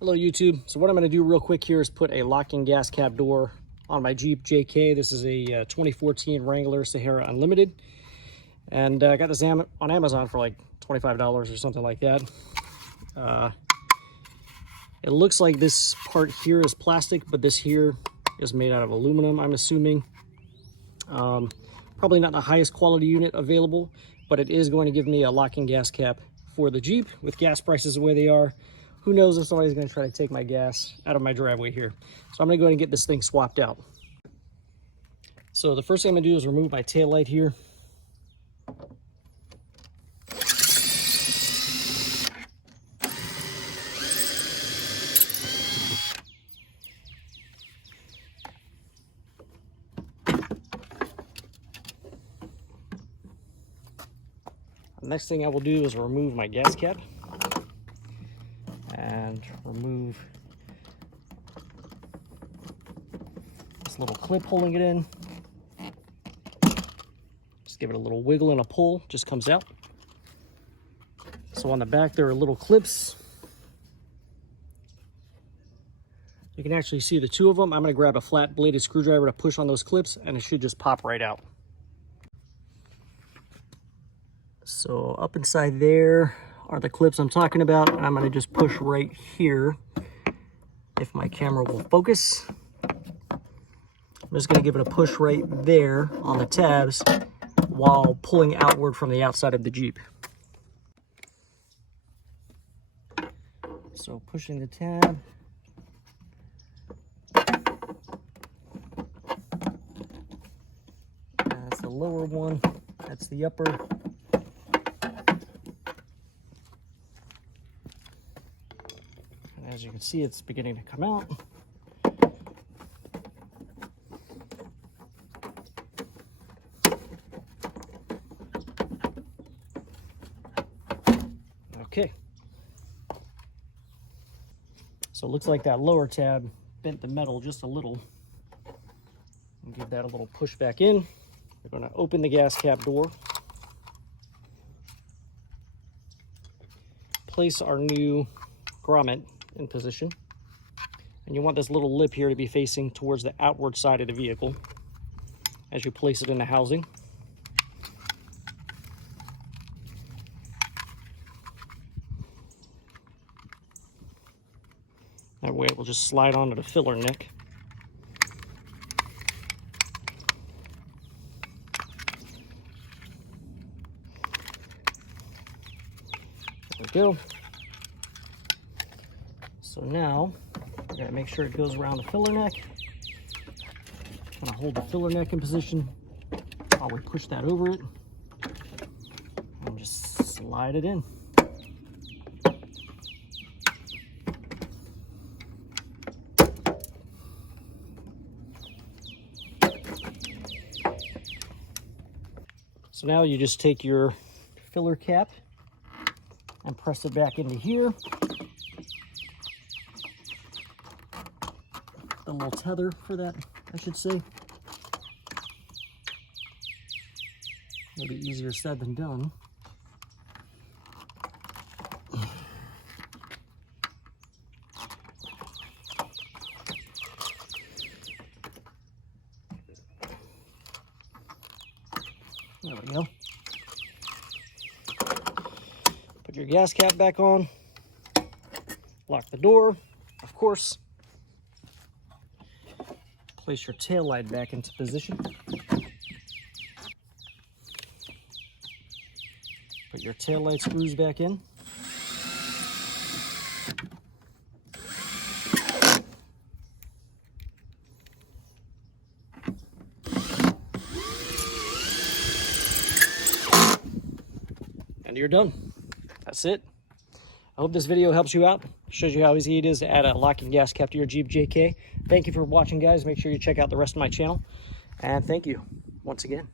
Hello YouTube. So what I'm going to do real quick here is put a locking gas cap door on my Jeep JK. This is a 2014 Wrangler Sahara Unlimited. And I got this on Amazon for like $25 or something like that. It looks like this part here is plastic, but this here is made out of aluminum, I'm assuming. Probably not the highest quality unit available, but it is going to give me a locking gas cap for the Jeep. With gas prices the way they are, who knows if somebody's going to try to take my gas out of my driveway here. So I'm going to go ahead and get this thing swapped out. So the first thing I'm going to do is remove my tail light here. The next thing I will do is remove my gas cap and remove this little clip holding it in. Just give it a little wiggle and a pull, just comes out. So on the back there are little clips. You can actually see the two of them. I'm going to grab a flat bladed screwdriver to push on those clips and it should just pop right out. So up inside there are the clips I'm talking about. I'm going to just push right here if my camera will focus. I'm just going to give it a push right there on the tabs while pulling outward from the outside of the Jeep. So pushing the tab. That's the lower one. That's the upper. As you can see, it's beginning to come out. Okay. So it looks like that lower tab bent the metal just a little. And give that a little push back in. We're going to open the gas cap door. Place our new grommet in position, and you want this little lip here to be facing towards the outward side of the vehicle as you place it in the housing. That way it will just slide onto the filler neck. There we go. So now, we're going to make sure it goes around the filler neck. I'm going to hold the filler neck in position while we push that over it. And just slide it in. So now you just take your filler cap and press it back into here. A little tether for that, I should say. Maybe easier said than done. There we go. Put your gas cap back on. Lock the door, of course. Place your tail light back into position. Put your tail light screws back in. And you're done. That's it. I hope this video helps you out. Shows you how easy it is to add a locking gas cap to your Jeep JK. Thank you for watching, guys. Make sure you check out the rest of my channel. And thank you once again.